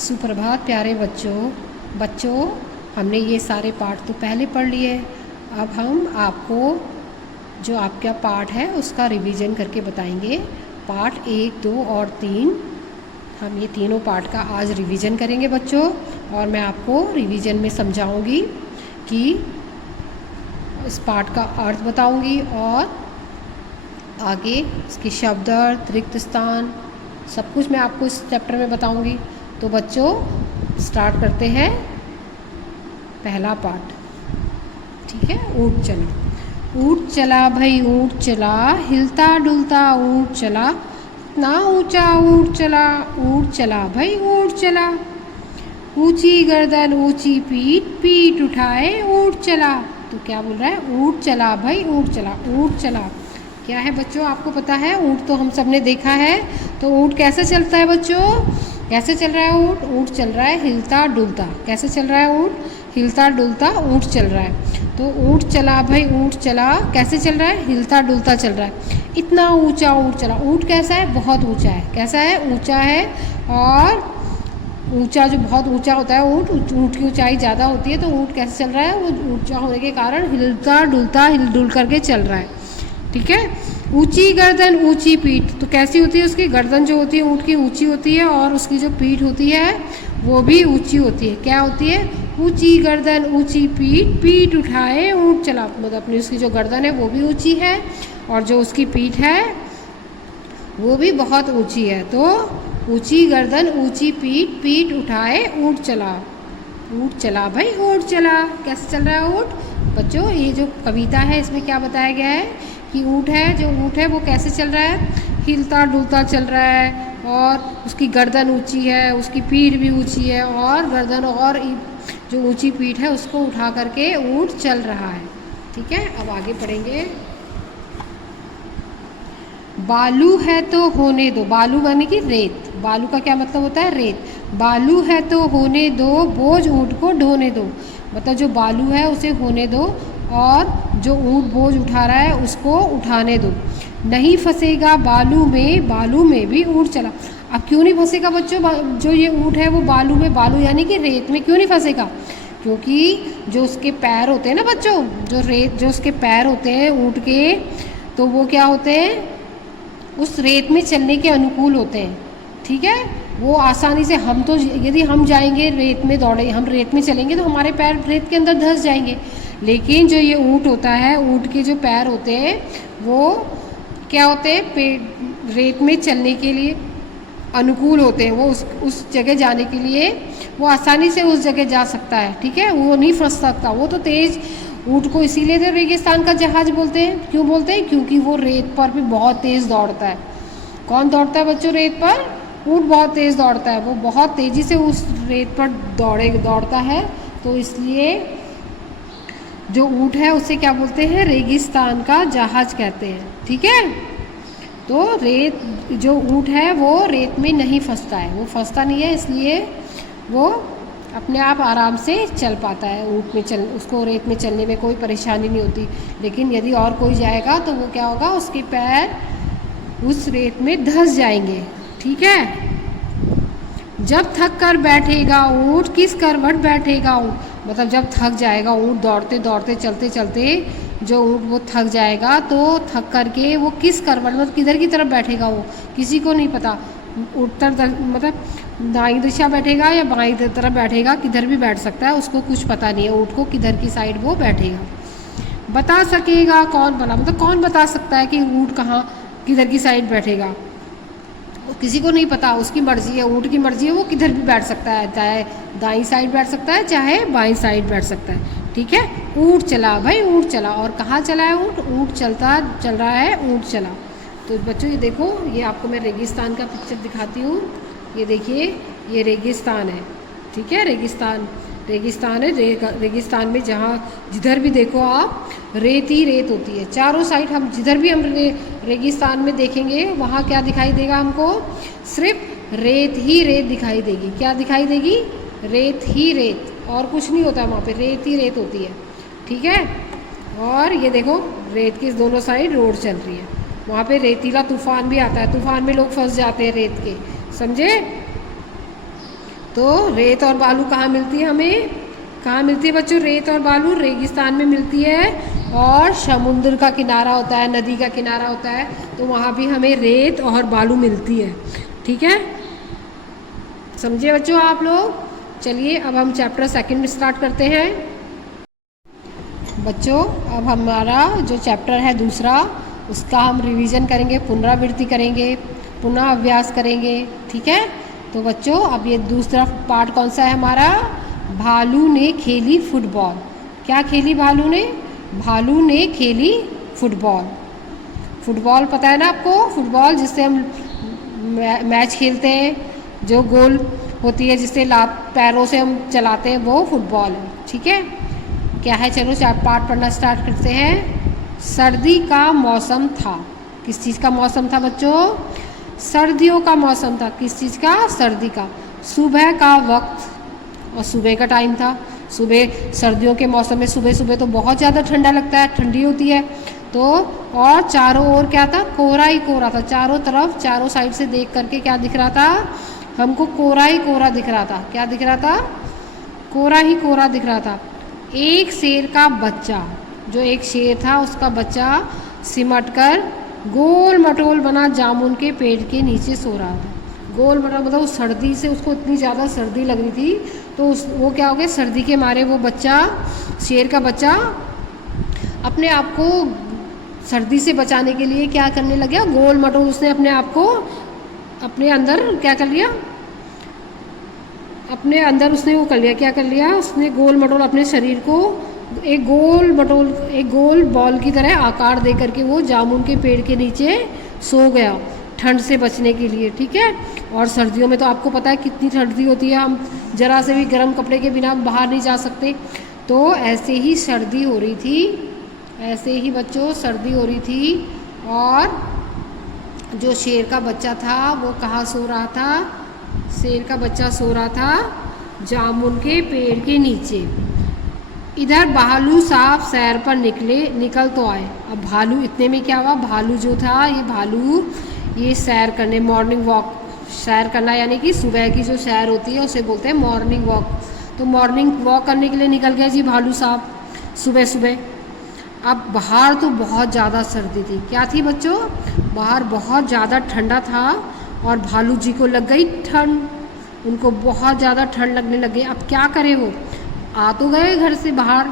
सुप्रभात प्यारे बच्चों हमने ये सारे पाठ तो पहले पढ़ लिए। अब हम आपको जो आपका पाठ है उसका रिवीजन करके बताएंगे। पाठ 1, 2 और 3 हम ये तीनों पाठ का आज रिवीजन करेंगे बच्चों। और मैं आपको रिवीजन में समझाऊंगी कि इस पाठ का अर्थ बताऊंगी और आगे इसके शब्द अर्थ, रिक्त स्थान, सब कुछ मैं आपको इस चैप्टर में बताऊंगी। तो बच्चों स्टार्ट करते हैं पहला पाठ। ठीक है। ऊँट चला। ऊँट चला भाई ऊँट चला, हिलता डुलता ऊँट चला, इतना ऊंचा ऊँट चला। ऊँट चला भाई ऊँट चला, ऊंची गर्दन ऊंची पीठ, पीठ उठाए ऊँट चला। तो क्या बोल रहा है? ऊँट चला भाई ऊँट चला। ऊँट चला क्या है बच्चों? आपको पता है ऊँट तो हम सब ने देखा है। तो ऊँट कैसे चलता है बच्चों? कैसे चल रहा है ऊँट? ऊँट चल रहा है हिलता डुलता। कैसे चल रहा है ऊँट? हिलता डुलता ऊँट चल रहा है। तो ऊँट चला भाई ऊँट चला कैसे चल रहा है? हिलता डुलता चल रहा है। इतना ऊंचा ऊँट चला। ऊँट कैसा है? बहुत ऊंचा है। कैसा है? ऊंचा है। और ऊंचा जो बहुत ऊंचा होता है ऊँट की ऊंचाई ज़्यादा होती है। तो ऊँट कैसे चल रहा है? वो ऊंचा होने के कारण हिलता डुलता हिल डुल करके चल रहा है। ठीक है। ऊंची गर्दन ऊंची पीठ। तो कैसी होती है? उसकी गर्दन जो होती है ऊँट की ऊंची होती है और उसकी जो पीठ होती है वो भी ऊंची होती है। क्या होती है? ऊंची गर्दन ऊंची पीठ, पीठ उठाए ऊँट चला। मतलब अपनी उसकी जो गर्दन है वो भी ऊंची है और जो उसकी पीठ है वो भी बहुत ऊंची है। तो ऊंची गर्दन ऊंची पीठ, पीठ उठाए ऊँट चला। ऊँट चला भाई ऊँट चला। कैसे चल रहा है ऊँट? बच्चों ये जो कविता है इसमें क्या बताया गया है कि ऊँट है वो कैसे चल रहा है? हिलता डुलता चल रहा है और उसकी गर्दन ऊंची है, उसकी पीठ भी ऊंची है और गर्दन और जो ऊंची पीठ है उसको उठा करके ऊँट चल रहा है। ठीक है। अब आगे पढ़ेंगे। बालू है तो होने दो। बालू यानी कि रेत। बालू का क्या मतलब होता है? रेत। बालू है तो होने दो, बोझ ऊँट को ढोने दो। मतलब जो बालू है उसे होने दो और जो ऊँट बोझ उठा रहा है उसको उठाने दो। नहीं फंसेगा बालू में भी ऊँट चला। अब क्यों नहीं फंसेगा बच्चों? जो ये ऊँट है वो बालू में, बालू यानी कि रेत में क्यों नहीं फंसेगा? क्योंकि जो उसके पैर होते हैं ना बच्चों, जो उसके पैर होते हैं ऊँट के, तो वो क्या होते हैं? उस रेत में चलने के अनुकूल होते हैं। ठीक है। वो आसानी से यदि हम जाएंगे रेत में हम रेत में चलेंगे तो हमारे पैर रेत के अंदर धंस जाएंगे। लेकिन जो ये ऊँट होता है, ऊँट के जो पैर होते हैं वो क्या होते हैं? रेत में चलने के लिए अनुकूल होते हैं। वो उस जगह जाने के लिए वो आसानी से उस जगह जा सकता है। ठीक है। वो नहीं फंस सकता। वो तो तेज़ ऊँट को इसीलिए तो रेगिस्तान का जहाज बोलते हैं। क्यों बोलते हैं? क्योंकि वो रेत पर भी बहुत तेज़ दौड़ता है। कौन दौड़ता है बच्चों रेत पर? ऊँट बहुत तेज़ दौड़ता है। वो बहुत तेज़ी से उस रेत पर दौड़ता है। तो इसलिए जो ऊँट है उसे क्या बोलते हैं? रेगिस्तान का जहाज कहते हैं। ठीक है। तो जो ऊँट है वो रेत में नहीं फंसता है। वो फंसता नहीं है, इसलिए वो अपने आप आराम से चल पाता है। उसको रेत में चलने में कोई परेशानी नहीं होती। लेकिन यदि और कोई जाएगा तो वो क्या होगा? उसके पैर उस रेत में धंस जाएंगे। ठीक है। जब थक कर बैठेगा ऊँट, किस करवट बैठेगा ऊँट। मतलब जब थक जाएगा ऊँट, दौड़ते दौड़ते चलते चलते जो ऊँट वो थक जाएगा तो थक करके वो किस करवट, मतलब किधर की तरफ बैठेगा वो किसी को नहीं पता। मतलब दाईं दिशा बैठेगा या बाईं तरफ बैठेगा, किधर भी बैठ सकता है, उसको कुछ पता नहीं है ऊँट को किधर की साइड वो बैठेगा। बता सकेगा कौन भला? मतलब कौन बता सकता है कि ऊँट कहाँ किधर की साइड बैठेगा? किसी को नहीं पता। उसकी मर्जी है, ऊँट की मर्जी है, वो किधर भी बैठ सकता है। चाहे दाईं साइड बैठ सकता है, चाहे बाईं साइड बैठ सकता है। ठीक है। ऊँट चला भाई ऊँट चला। और कहाँ चला है ऊँट? ऊँट चल रहा है ऊँट चला। तो बच्चों ये देखो, ये आपको मैं रेगिस्तान का पिक्चर दिखाती हूँ। ये देखिए, ये रेगिस्तान है। ठीक है। रेगिस्तान है। रेगिस्तान में जिधर भी देखो आप रेत ही रेत होती है चारों साइड। हम जिधर भी रेगिस्तान में देखेंगे वहाँ क्या दिखाई देगा हमको? सिर्फ रेत ही रेत दिखाई देगी। क्या दिखाई देगी? रेत ही रेत, और कुछ नहीं होता वहाँ पे, रेत ही रेत होती है। ठीक है। और ये देखो, रेत की दोनों साइड रोड चल रही है। वहाँ पे रेतीला तूफान भी आता है। तूफान में लोग फंस जाते हैं रेत के, समझे? तो रेत और बालू कहाँ मिलती है हमें? कहाँ मिलती है बच्चों रेत और बालू? रेगिस्तान में मिलती है, और समुद्र का किनारा होता है, नदी का किनारा होता है, तो वहाँ भी हमें रेत और बालू मिलती है। ठीक है, समझे बच्चों आप लोग? चलिए अब हम चैप्टर सेकंड स्टार्ट करते हैं। बच्चों अब हमारा जो चैप्टर है दूसरा, उसका हम रिवीजन करेंगे, पुनरावृत्ति करेंगे, पुनः अभ्यास करेंगे। ठीक है, तो बच्चों अब ये दूसरा पार्ट कौन सा है हमारा? भालू ने खेली फुटबॉल। क्या खेली भालू ने? भालू ने खेली फुटबॉल। फुटबॉल पता है ना आपको? फुटबॉल जिससे हम मैच खेलते हैं, जो गोल होती है, जिससे पैरों से हम चलाते हैं, वो फुटबॉल है। ठीक है, क्या है? चलो पाठ पढ़ना स्टार्ट करते हैं। सर्दी का मौसम था। किस चीज़ का मौसम था बच्चों? सर्दियों का मौसम था। किस चीज़ का? सर्दी का। सुबह का वक्त, और सुबह का टाइम था। सुबह सर्दियों के मौसम में सुबह सुबह तो बहुत ज़्यादा ठंडा लगता है, ठंडी होती है। तो और चारों ओर क्या था? कोहरा ही कोहरा था। चारों तरफ, चारों साइड से देख करके क्या दिख रहा था हमको? कोहरा ही कोहरा दिख रहा था। क्या दिख रहा था? कोहरा ही कोहरा दिख रहा था। एक शेर का बच्चा, जो एक शेर था उसका बच्चा सिमट कर गोल मटोल बना जामुन के पेड़ के नीचे सो रहा था। गोल मटोल मतलब उस सर्दी से उसको इतनी ज़्यादा सर्दी लग रही थी, तो वो क्या हो गया, सर्दी के मारे वो बच्चा, शेर का बच्चा अपने आप को सर्दी से बचाने के लिए क्या करने लग गया? गोल मटोल उसने अपने आप को अपने अंदर क्या कर लिया? अपने अंदर उसने वो कर लिया, क्या कर लिया? उसने गोल मटोल अपने शरीर को एक गोल बॉल की तरह आकार दे करके वो जामुन के पेड़ के नीचे सो गया, ठंड से बचने के लिए। ठीक है, और सर्दियों में तो आपको पता है कितनी ठंडी होती है, हम जरा से भी गर्म कपड़े के बिना बाहर नहीं जा सकते। तो ऐसे ही सर्दी हो रही थी, ऐसे ही बच्चों सर्दी हो रही थी, और जो शेर का बच्चा था वो कहाँ सो रहा था? शेर का बच्चा सो रहा था जामुन के पेड़ के नीचे। इधर भालू साहब सैर पर निकल तो आए। अब भालू, इतने में क्या हुआ? भालू जो था, ये भालू ये सैर करने, मॉर्निंग वॉक, सैर करना यानी कि सुबह की जो सैर होती है उसे बोलते हैं मॉर्निंग वॉक। तो मॉर्निंग वॉक करने के लिए निकल गया जी भालू साहब सुबह सुबह। अब बाहर तो बहुत ज़्यादा सर्दी थी। क्या थी बच्चों? बाहर बहुत ज़्यादा ठंडा था, और भालू जी को लग गई ठंड, उनको बहुत ज़्यादा ठंड लगने लगी। अब क्या करें? वो आ तो गए घर से बाहर,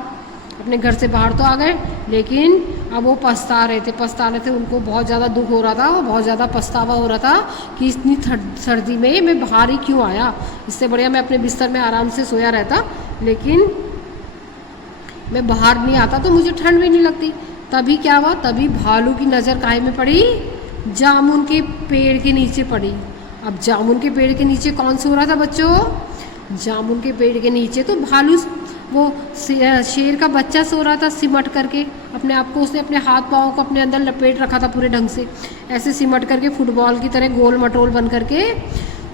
अपने घर से बाहर तो आ गए, लेकिन अब वो पछता रहे थे। उनको बहुत ज़्यादा दुख हो रहा था, बहुत ज़्यादा पछतावा हो रहा था कि इतनी सर्दी में मैं बाहर ही क्यों आया, इससे बढ़िया मैं अपने बिस्तर में आराम से सोया रहता, लेकिन मैं बाहर नहीं आता तो मुझे ठंड भी नहीं लगती। तभी क्या हुआ? तभी भालू की नज़र काहे में पड़ी? जामुन के पेड़ के नीचे पड़ी। अब जामुन के पेड़ के नीचे कौन सो रहा था बच्चों? जामुन के पेड़ के नीचे तो भालू, वो शेर का बच्चा सो रहा था सिमट करके अपने आप को। उसने अपने हाथ पाँव को अपने अंदर लपेट रखा था पूरे ढंग से, ऐसे सिमट करके फुटबॉल की तरह गोल मटोल बन करके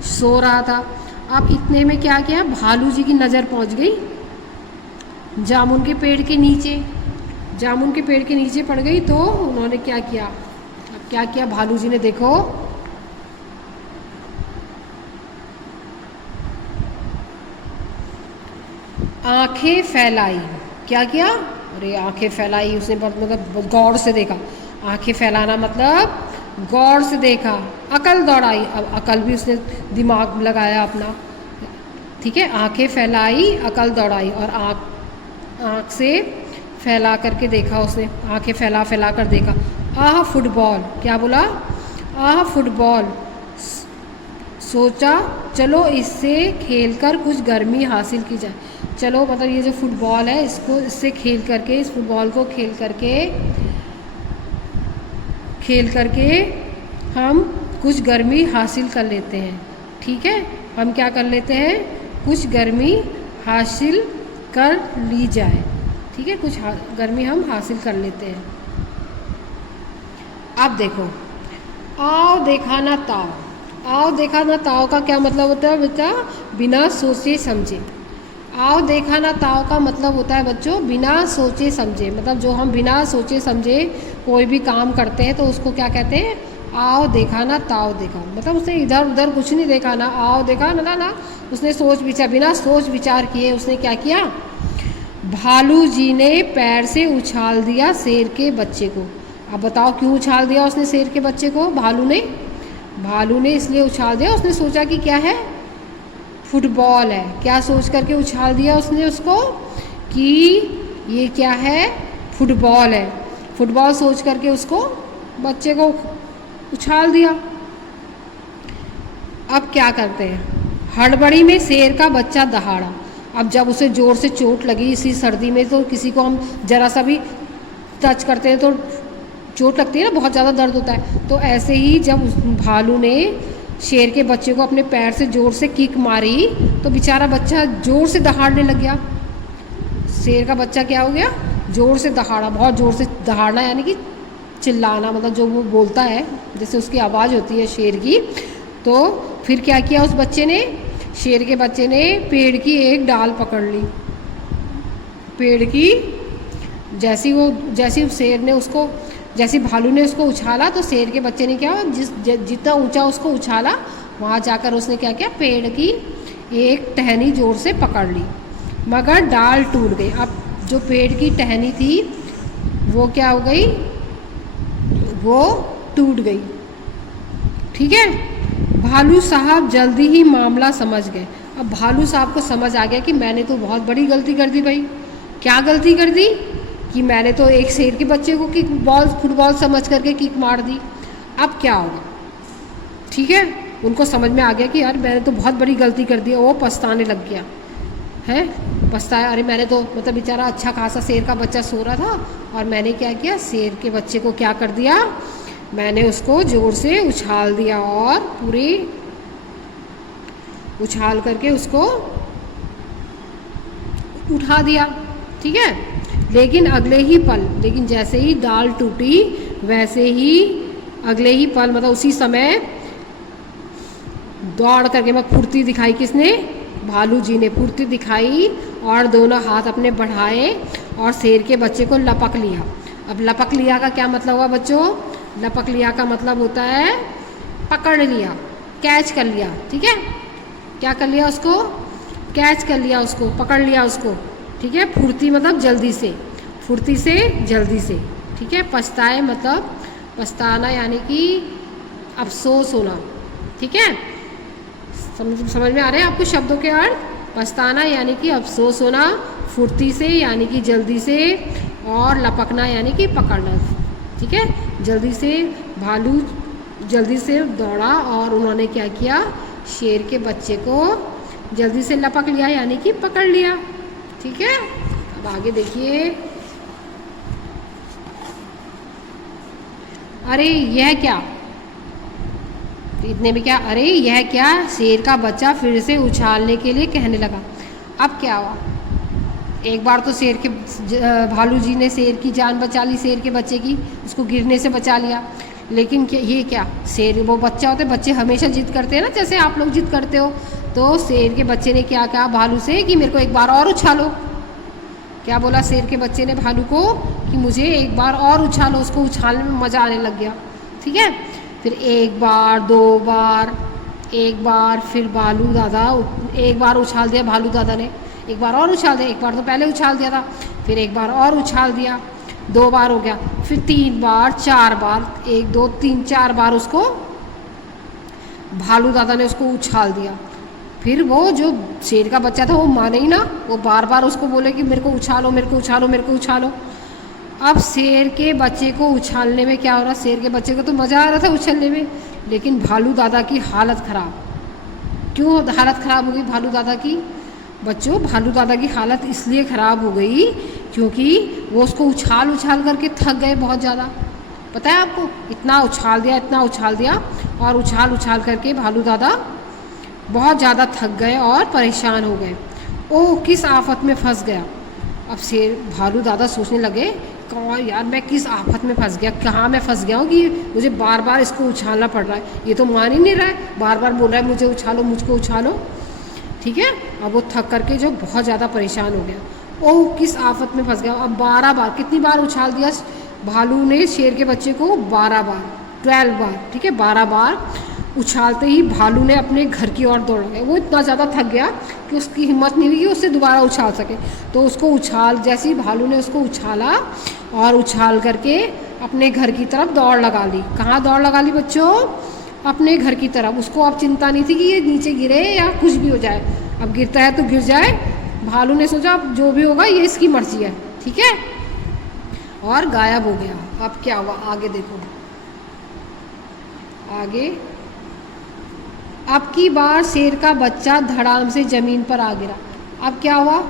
सो रहा था। अब इतने में क्या किया? भालू जी की नज़र पहुंच गई जामुन के पेड़ के नीचे। जामुन के पेड़ के नीचे पड़ गई, तो उन्होंने क्या किया? अब क्या किया भालू जी ने? देखो, आंखें फैलाई। क्या किया? अरे आंखें फैलाई उसने, मतलब गौर से देखा। आंखें फैलाना मतलब गौर से देखा। अकल दौड़ाई, अब अकल भी उसने दिमाग लगाया अपना। ठीक है, आंखें फैलाई, अकल दौड़ाई, और आँख से फैला करके देखा उसने, आंखें फैला कर देखा। आह फुटबॉल, क्या बोला? आह फुटबॉल। सोचा चलो इससे खेलकर कुछ गर्मी हासिल की जाए। चलो मतलब ये जो फुटबॉल है, इसको इससे खेल करके, इस फुटबॉल को खेल करके हम कुछ गर्मी हासिल कर लेते हैं। ठीक है, हम क्या कर लेते हैं? कुछ गर्मी हासिल कर ली जाए। ठीक है, कुछ गर्मी हम हासिल कर लेते हैं। अब देखो, आओ देखा ना ताओ। आओ देखा ना ताओ का क्या मतलब होता है बच्चा? बिना सोचे समझे। आओ देखा ना ताओ का मतलब होता है बच्चों बिना सोचे समझे। मतलब जो हम बिना सोचे समझे कोई भी काम करते हैं तो उसको क्या कहते हैं? आओ देखा ना ताओ देखा, मतलब उसने इधर उधर कुछ नहीं देखा, ना आओ देखा ना ना उसने सोच विचार, बिना सोच विचार किए उसने क्या किया, भालू जी ने पैर से उछाल दिया शेर के बच्चे को। अब बताओ क्यों उछाल दिया उसने शेर के बच्चे को, भालू ने इसलिए उछाल दिया, उसने सोचा कि क्या है, फुटबॉल है। क्या सोच करके उछाल दिया उसने उसको कि ये क्या है, फुटबॉल है। फुटबॉल सोच करके उसको बच्चे को उछाल दिया। अब क्या करते हैं, हड़बड़ी में शेर का बच्चा दहाड़ा। अब जब उसे ज़ोर से चोट लगी इसी सर्दी में, तो किसी को हम ज़रा सा भी टच करते हैं तो चोट लगती है ना, बहुत ज़्यादा दर्द होता है। तो ऐसे ही जब भालू ने शेर के बच्चे को अपने पैर से ज़ोर से किक मारी तो बेचारा बच्चा ज़ोर से दहाड़ने लग गया। शेर का बच्चा क्या हो गया, ज़ोर से दहाड़ा, बहुत ज़ोर से दहाड़ना यानी कि चिल्लाना, मतलब जो वो बोलता है जैसे उसकी आवाज़ होती है शेर की। तो फिर क्या किया उस बच्चे ने, शेर के बच्चे ने पेड़ की एक डाल पकड़ ली। पेड़ की जैसी शेर ने उसको, जैसे भालू ने उसको उछाला तो शेर के बच्चे ने क्या, जितना ऊंचा उसको उछाला वहाँ जाकर उसने क्या किया, पेड़ की एक टहनी जोर से पकड़ ली, मगर डाल टूट गई। अब जो पेड़ की टहनी थी वो क्या हो गई, वो टूट गई। ठीक है, भालू साहब जल्दी ही मामला समझ गए। अब भालू साहब को समझ आ गया कि मैंने तो बहुत बड़ी गलती कर दी भाई। क्या गलती कर दी कि मैंने तो एक शेर के बच्चे को फुटबॉल समझ करके किक मार दी। अब क्या होगा, ठीक है, उनको समझ में आ गया कि यार मैंने तो बहुत बड़ी गलती कर दी। वो पछताने लग गया है, पछताया, अरे मैंने तो मतलब बेचारा अच्छा खासा शेर का बच्चा सो रहा था और मैंने क्या किया, शेर के बच्चे को क्या कर दिया, मैंने उसको ज़ोर से उछाल दिया और पूरी उछाल करके उसको उठा दिया। ठीक है, लेकिन जैसे ही डाल टूटी वैसे ही अगले ही पल, मतलब उसी समय दौड़ करके मैं फुर्ती दिखाई, किसने, भालू जी ने फुर्ती दिखाई और दोनों हाथ अपने बढ़ाए और शेर के बच्चे को लपक लिया। अब लपक लिया का क्या मतलब हुआ बच्चों, लपक लिया का मतलब होता है पकड़ लिया, कैच कर लिया। ठीक है, क्या कर लिया उसको, कैच कर लिया उसको, पकड़ लिया उसको। ठीक है, फुर्ती मतलब जल्दी से, फुर्ती से जल्दी से। ठीक है, पछताए मतलब पछताना यानी कि अफसोस होना। ठीक है, समझ में आ रहे हैं आपको शब्दों के अर्थ, पछताना यानी कि अफसोस होना, फुर्ती से यानी कि जल्दी से, और लपकना यानी कि पकड़ना। ठीक है, जल्दी से भालू जल्दी से दौड़ा और उन्होंने क्या किया, शेर के बच्चे को जल्दी से लपक लिया यानी कि पकड़ लिया। ठीक है, अब आगे देखिए, अरे यह क्या, इतने में क्या, अरे यह क्या, शेर का बच्चा फिर से उछालने के लिए कहने लगा। अब क्या हुआ, एक बार तो भालू जी ने शेर की जान बचा ली, शेर के बच्चे की, उसको गिरने से बचा लिया। लेकिन ये क्या, शेर वो बच्चा होते, बच्चे हमेशा जिद करते हैं ना, जैसे आप लोग जिद करते हो। तो शेर के बच्चे ने क्या कहा भालू से कि मेरे को एक बार और उछालो। क्या बोला शेर के बच्चे ने भालू को कि मुझे एक बार और उछालो। उसको उछालने में मज़ा आने लग गया। ठीक है, फिर एक बार, दो बार, एक बार, फिर भालू दादा एक बार उछाल दिया, भालू दादा ने एक बार और उछाल दिया। एक बार तो पहले उछाल दिया था, फिर एक बार और उछाल दिया, 2 बार हो गया, फिर 3 बार, 4 बार, 1 2 3 4 बार उसको भालू दादा ने उसको उछाल दिया। फिर वो जो शेर का बच्चा था वो माने ही ना, वो बार बार उसको बोले कि मेरे को उछालो, मेरे को उछालो, मेरे को उछालो। अब शेर के बच्चे को उछालने में क्या हो रहा, शेर के बच्चे को तो मज़ा आ रहा था उछलने में, लेकिन भालू दादा की हालत ख़राब। क्यों हालत ख़राब हो गई भालू दादा की बच्चों, भालू दादा की हालत इसलिए ख़राब हो गई क्योंकि वो उसको उछाल उछाल करके थक गए बहुत ज़्यादा। पता है आपको, इतना उछाल दिया, इतना उछाल दिया, और उछाल उछाल करके भालू दादा बहुत ज़्यादा थक गए और परेशान हो गए। ओह, किस आफत में फंस गया। अब भालू दादा सोचने लगे, कौन यार, मैं किस आफत में फंस गया, कहाँ मैं फंस गया हूँ कि मुझे बार बार इसको उछालना पड़ रहा है। ये तो मान ही नहीं रहा है, बार बार बोल रहा है मुझे उछालो, मुझको उछालो। ठीक है, अब वो थक करके जो बहुत ज़्यादा परेशान हो गया। ओह, किस आफत में फंस गया। अब 12 बार, कितनी बार उछाल दिया भालू ने शेर के बच्चे को, 12 बार 12 बार, ठीक है, 12 बार उछालते ही भालू ने अपने घर की ओर दौड़ गया। वो इतना ज़्यादा थक गया कि उसकी हिम्मत नहीं हुई कि उससे दोबारा उछाल सके। तो उसको उछाल, जैसे ही भालू ने उसको उछाला और उछाल करके अपने घर की तरफ दौड़ लगा ली। कहाँ दौड़ लगा ली बच्चों? अपने घर की तरफ। उसको अब चिंता नहीं थी कि ये नीचे गिरे या कुछ भी हो जाए, अब गिरता है तो गिर जाए। भालू ने सोचा अब जो भी होगा ये इसकी मर्जी है, ठीक है, और गायब हो गया। अब क्या हुआ आगे देखो, आगे अब की बार शेर का बच्चा धड़ाम से ज़मीन पर आ गिरा। अब क्या हुआ?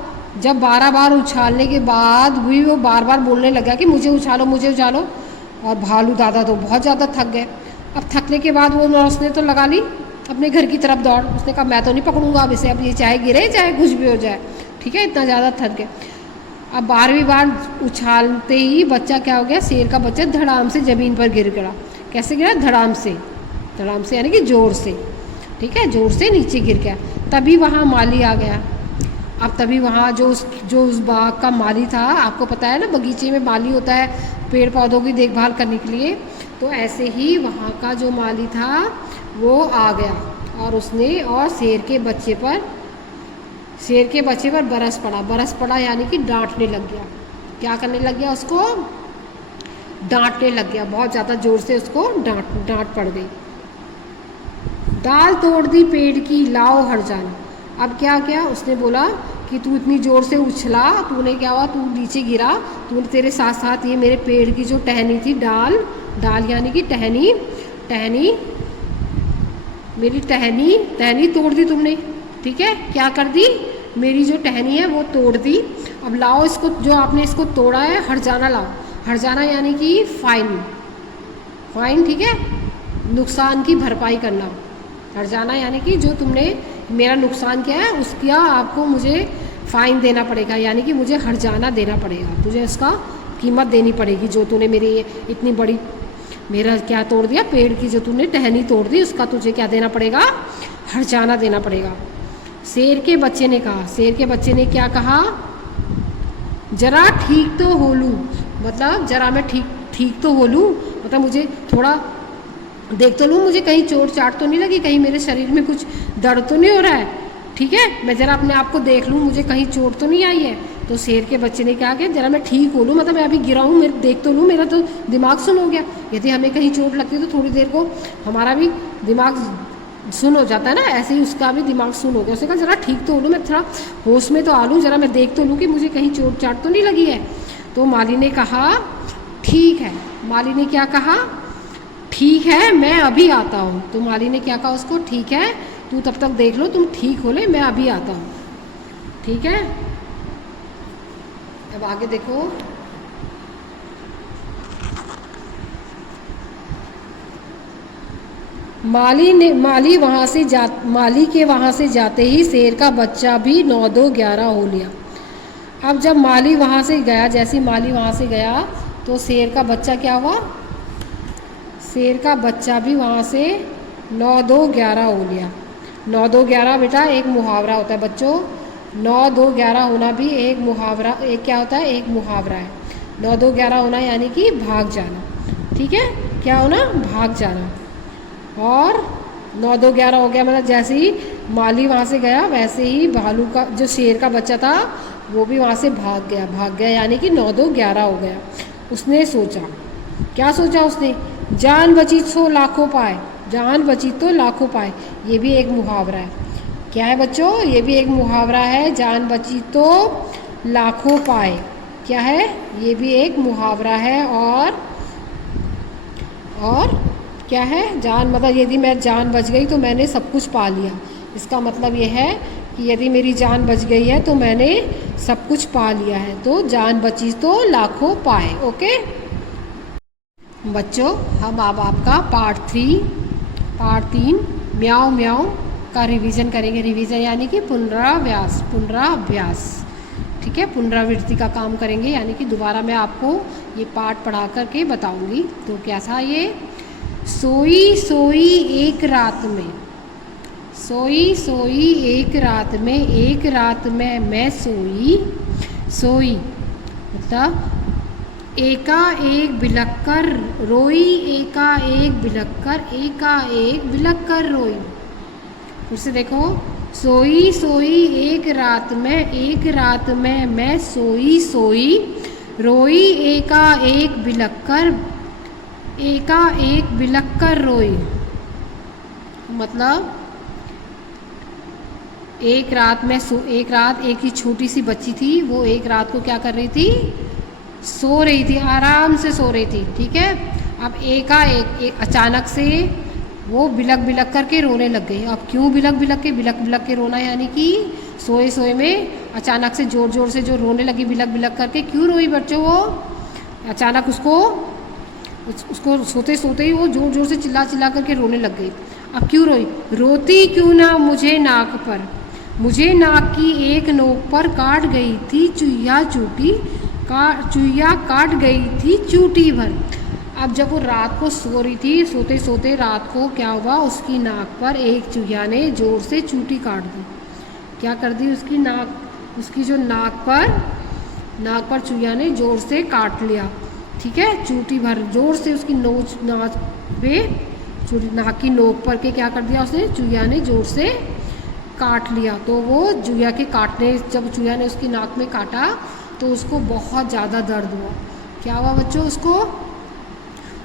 जब 12 बार उछालने के बाद भी वो बार बार बोलने लगा कि मुझे उछालो मुझे उछालो, और भालू दादा तो बहुत ज़्यादा थक गए। अब थकने के बाद वो उसने तो लगा ली अपने घर की तरफ दौड़। उसने कहा मैं तो नहीं पकड़ूंगा अब इसे, अब ये चाहे गिरे चाहे कुछ भी हो जाए, ठीक है, इतना ज़्यादा थक गए। अब 12वीं बार उछालते ही बच्चा क्या हो गया? शेर का बच्चा धड़ाम से ज़मीन पर गिर गया। कैसे गिरा? धड़ाम से यानी कि ज़ोर से, ठीक है, ज़ोर से नीचे गिर गया। तभी वहाँ माली आ गया। अब तभी वहाँ जो उस बाग का माली था, आपको पता है ना बगीचे में माली होता है पेड़ पौधों की देखभाल करने के लिए, तो ऐसे ही वहाँ का जो माली था वो आ गया और उसने और शेर के बच्चे पर बरस पड़ा यानी कि डांटने लग गया। क्या करने लग गया? उसको डांटने लग गया, बहुत ज़्यादा ज़ोर से उसको डांट पड़ गई। डाल तोड़ दी पेड़ की लाओ हर जान। अब क्या क्या उसने बोला कि तू इतनी ज़ोर से उछला, तूने क्या हुआ, तू नीचे गिरा, तूने तेरे साथ साथ ये मेरे पेड़ की जो टहनी थी, डाल यानी कि टहनी मेरी टहनी तोड़ दी तुमने, ठीक है, क्या कर दी? मेरी जो टहनी है वो तोड़ दी। अब लाओ इसको, जो आपने इसको तोड़ा है, हर्जाना लाओ। हर्जाना यानी कि फाइन, ठीक है, नुकसान की भरपाई करना। हर्जाना यानी कि जो तुमने मेरा नुकसान किया है उसका आपको मुझे फ़ाइन देना पड़ेगा, यानी कि मुझे हर्जाना देना पड़ेगा, तुझे उसका कीमत देनी पड़ेगी। जो तूने मेरी इतनी बड़ी मेरा क्या तोड़ दिया, पेड़ की जो तूने टहनी तोड़ दी, उसका तुझे क्या देना पड़ेगा? हर्जाना देना पड़ेगा। शेर के बच्चे ने कहा, शेर के बच्चे ने क्या कहा? जरा ठीक तो हो लूँ, मतलब जरा मैं ठीक तो हो लूँ, मतलब मुझे थोड़ा देख तो लूँ, मुझे कहीं चोट चाट तो नहीं लगी, कहीं मेरे शरीर में कुछ दर्द तो नहीं हो रहा है, ठीक है, मैं ज़रा अपने आप को देख लूँ, मुझे कहीं चोट तो नहीं आई है। तो शेर के बच्चे ने क्या किया? जरा मैं ठीक हो लूँ, मतलब मैं अभी गिरा हूँ, मेरे देख तो लूँ, मेरा तो दिमाग सुन हो गया। यदि हमें कहीं चोट लगती है तो थोड़ी देर को हमारा भी दिमाग सुन हो जाता है ना, ऐसे ही उसका भी दिमाग सुन हो गया। उसने कहा जरा ठीक तो हो लूँ, मैं थोड़ा होश में तो आ लूँ, जरा मैं देख तो लूँ कि मुझे कहीं चोट चाट तो नहीं लगी है। तो माली ने कहा ठीक है। माली ने क्या कहा? ठीक है मैं अभी आता हूँ। तो माली ने क्या कहा उसको? ठीक है तू तब तक देख लो, तुम ठीक हो ले, मैं अभी आता हूँ, ठीक है। अब आगे देखो, माली के वहाँ से जाते ही शेर का बच्चा भी 9 2 11 हो लिया। अब जब माली वहाँ से गया, जैसे माली वहाँ से गया तो शेर का बच्चा क्या हुआ? शेर का बच्चा भी वहाँ से 9 2 11 हो लिया। 9 2 11 बेटा एक मुहावरा होता है बच्चों, 9 2 11 होना भी एक मुहावरा, एक क्या होता है? एक मुहावरा है। 9 2 11 होना यानी कि भाग जाना, ठीक है, क्या होना? भाग जाना। और 9 2 11 हो गया, मतलब जैसे ही माली वहाँ से गया वैसे ही भालू का जो शेर का बच्चा था वो भी वहाँ से भाग गया यानी कि 9 2 11 हो गया। उसने सोचा, क्या सोचा उसने? जान बची तो लाखों पाए, जान बची तो लाखों पाए, ये भी एक मुहावरा है। क्या है बच्चों? ये भी एक मुहावरा है, जान बची तो लाखों पाए, क्या है? ये भी एक मुहावरा है। और क्या है? जान मतलब यदि मैं जान बच गई तो मैंने सब कुछ पा लिया। इसका मतलब ये है कि यदि मेरी जान बच गई है तो मैंने सब कुछ पा लिया है। तो जान बची तो लाखों पाए। ओके बच्चों, हम अब आपका पार्ट 3 म्याऊं म्याऊं का रिवीजन करेंगे। रिवीजन यानी कि पुनराभ्यास, ठीक है, पुनरावृत्ति का काम करेंगे, यानी कि दोबारा मैं आपको ये पाठ पढ़ा करके बताऊंगी। तो क्या था ये? सोई सोई एक रात में, सोई सोई एक रात में, एक रात में मैं सोई मतलब एकाएक बिलख कर रोई, एकाएक बिलख कर रोई। फिर से देखो, सोई सोई एक रात में मैं सोई सोई रोई, एकाएक बिलख कर रोई। मतलब एक रात एक ही छोटी सी बच्ची थी, वो एक रात को क्या कर रही थी, सो रही थी, आराम से सो रही थी। ठीक है, अब एक अचानक से वो बिलख बिलख करके रोने लग गई। अब क्यों बिलख बिलख के रोना, यानी कि सोए सोए में अचानक से जोर जोर से जो रोने लगी बिलख बिलख करके। क्यों रोई बच्चों? वो अचानक उसको सोते सोते ही वो जोर जोर से चिल्ला चिल्ला करके रोने लग गई। अब क्यों रोई? रोती क्यों ना मुझे नाक पर, मुझे नाक की एक नोक पर काट गई थी चुईया काट गई थी चूटी भर। अब जब वो रात को सो रही थी, सोते सोते रात को क्या हुआ, उसकी नाक पर एक चूहिया ने जोर से चूटी काट दी। क्या कर दी? उसकी जो नाक पर चूहिया ने जोर से काट लिया। ठीक है, चूटी भर जोर से उसकी नाक की नोक पर के क्या कर दिया उसने, चूहिया ने जोर से काट लिया। तो वो चूहिया के काटने, जब चूहिया ने उसकी नाक में काटा तो उसको बहुत ज़्यादा दर्द हुआ। क्या हुआ बच्चों?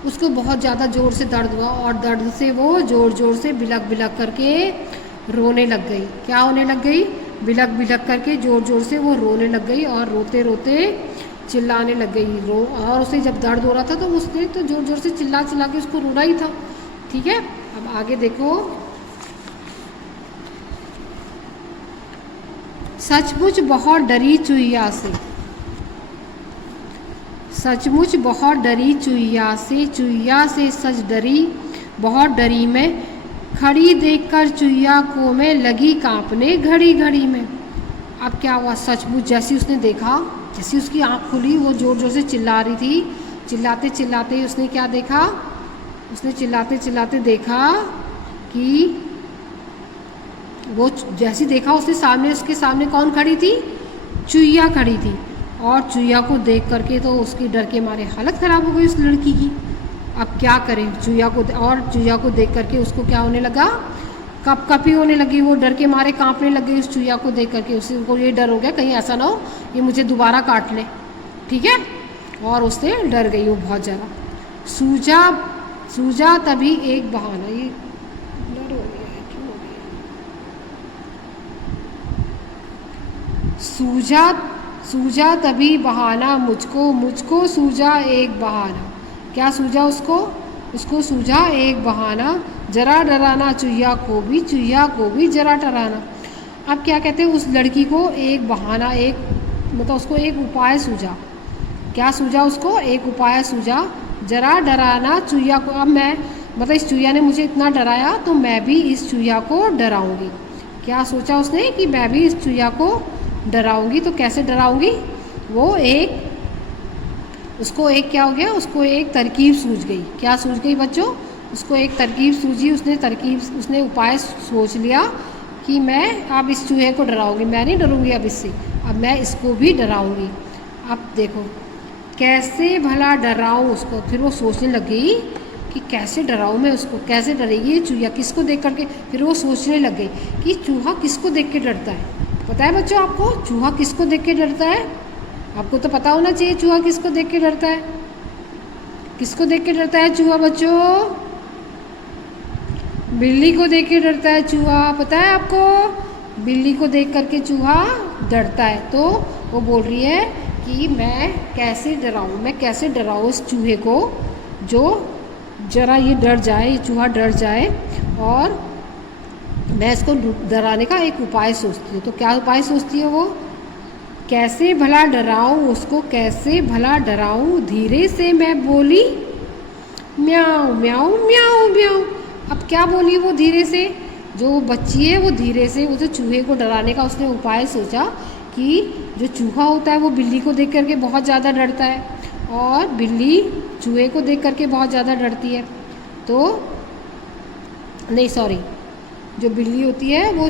उसको बहुत ज़्यादा ज़ोर से दर्द हुआ और दर्द से वो ज़ोर ज़ोर से बिलख बिलख करके रोने लग गई। क्या होने लग गई? बिलख बिलख करके ज़ोर ज़ोर से वो रोने लग गई और रोते रोते चिल्लाने लग गई। और उसे जब दर्द हो रहा था तो उसने तो ज़ोर ज़ोर से चिल्ला चिल्ला के उसको रोना ही था। ठीक है, अब आगे देखो। सचमुच बहुत डरी चुईया से, सचमुच बहुत डरी चुईया से सच डरी बहुत डरी मैं, खड़ी देखकर चुईया को मैं लगी कांपने घड़ी घड़ी में। अब क्या हुआ? सचमुच जैसी उसने देखा, जैसी उसकी आँख खुली, वो ज़ोर ज़ोर से चिल्ला रही थी। चिल्लाते चिल्लाते उसने क्या देखा? उसने चिल्लाते चिल्लाते देखा कि वो जैसी देखा उसने उसके सामने कौन खड़ी थी? चुईया खड़ी थी। और चुईया को देख करके तो उसकी डर के मारे हालत ख़राब हो गई उस लड़की की। अब क्या करें? चुईया को देख करके उसको क्या होने लगा? कपकपी होने लगी। वो डर के मारे कांपने लग गई उस चुईया को देख करके। उसको ये डर हो गया कहीं ऐसा ना हो ये मुझे दोबारा काट ले। ठीक है, और उससे डर गई वो बहुत ज़्यादा। सूझा तभी एक बहाना, ये ब्लर हो गया है, क्यों हो गया? सूझा तभी बहाना मुझको सूझा एक बहाना। क्या सूझा उसको सूझा एक बहाना, जरा डराना चुईया को भी जरा डराना। अब क्या कहते हैं, उस लड़की को एक बहाना, मतलब उसको एक उपाय सूझा। क्या सूझा उसको? एक उपाय सूझा, जरा डराना चुईया को। अब मतलब इस चुईया ने मुझे इतना डराया तो मैं भी इस चुईया को डराऊंगी। क्या सोचा उसने कि मैं भी इस चुईया को डराऊंगी। तो कैसे डराऊंगी? उसको क्या हो गया? उसको एक तरकीब सूझ गई। क्या सूझ गई बच्चों? उसको एक तरकीब सूझी। उसने उपाय सोच लिया कि मैं अब इस चूहे को डराऊंगी। मैं नहीं डरूंगी अब इससे, अब मैं इसको भी डराऊंगी। अब देखो कैसे भला डराऊं उसको। फिर वो सोचने लगी कि कैसे डराऊं मैं उसको, कैसे डरेगी ये चूहा किसको देख करके। फिर वो सोचने लग गई कि चूहा किसको देख के डरता है। पता है बच्चों आपको चूहा किसको देख के डरता है? आपको तो पता होना चाहिए चूहा किसको देख के डरता है। किसको देख के डरता है चूहा बच्चों? बिल्ली को देख के डरता है चूहा। पता है आपको? बिल्ली को देख करके चूहा डरता है। तो वो बोल रही है कि मैं कैसे डराऊं इस चूहे को, जो जरा ये डर जाए, ये चूहा डर जाए। और मैं इसको डराने का एक उपाय सोचती हूँ। तो क्या उपाय सोचती है वो? कैसे भला डराऊं उसको, कैसे भला डराऊं। धीरे से मैं बोली म्याऊं म्याऊं म्याऊं म्याऊं। अब क्या बोली वो धीरे से? जो बच्ची है वो धीरे से उसे चूहे को डराने का उसने उपाय सोचा कि जो चूहा होता है वो बिल्ली को देख करके बहुत ज़्यादा डरता है और बिल्ली चूहे को देख करके बहुत ज़्यादा डरती है। तो नहीं सॉरी, जो बिल्ली होती है वो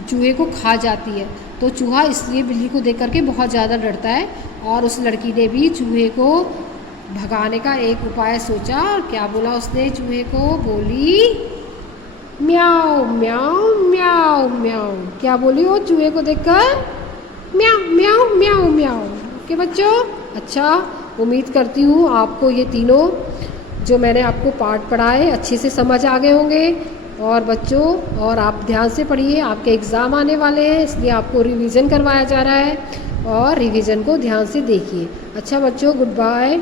चूहे को खा जाती है। तो चूहा इसलिए बिल्ली को देख करके बहुत ज़्यादा डरता है। और उस लड़की ने भी चूहे को भगाने का एक उपाय सोचा और क्या बोला उसने चूहे को, बोली म्याऊ म्याऊ म्याऊ म्याऊ। क्या बोली वो चूहे को देखकर, म्याऊ म्याऊ म्याऊ म्याऊ। ओके बच्चों, अच्छा उम्मीद करती हूँ आपको ये तीनों जो मैंने आपको पाठ पढ़ाए अच्छे से समझ आ गए होंगे। और बच्चों, और आप ध्यान से पढ़िए, आपके एग्ज़ाम आने वाले हैं इसलिए आपको रिवीजन करवाया जा रहा है और रिवीजन को ध्यान से देखिए। अच्छा बच्चों, गुड बाय।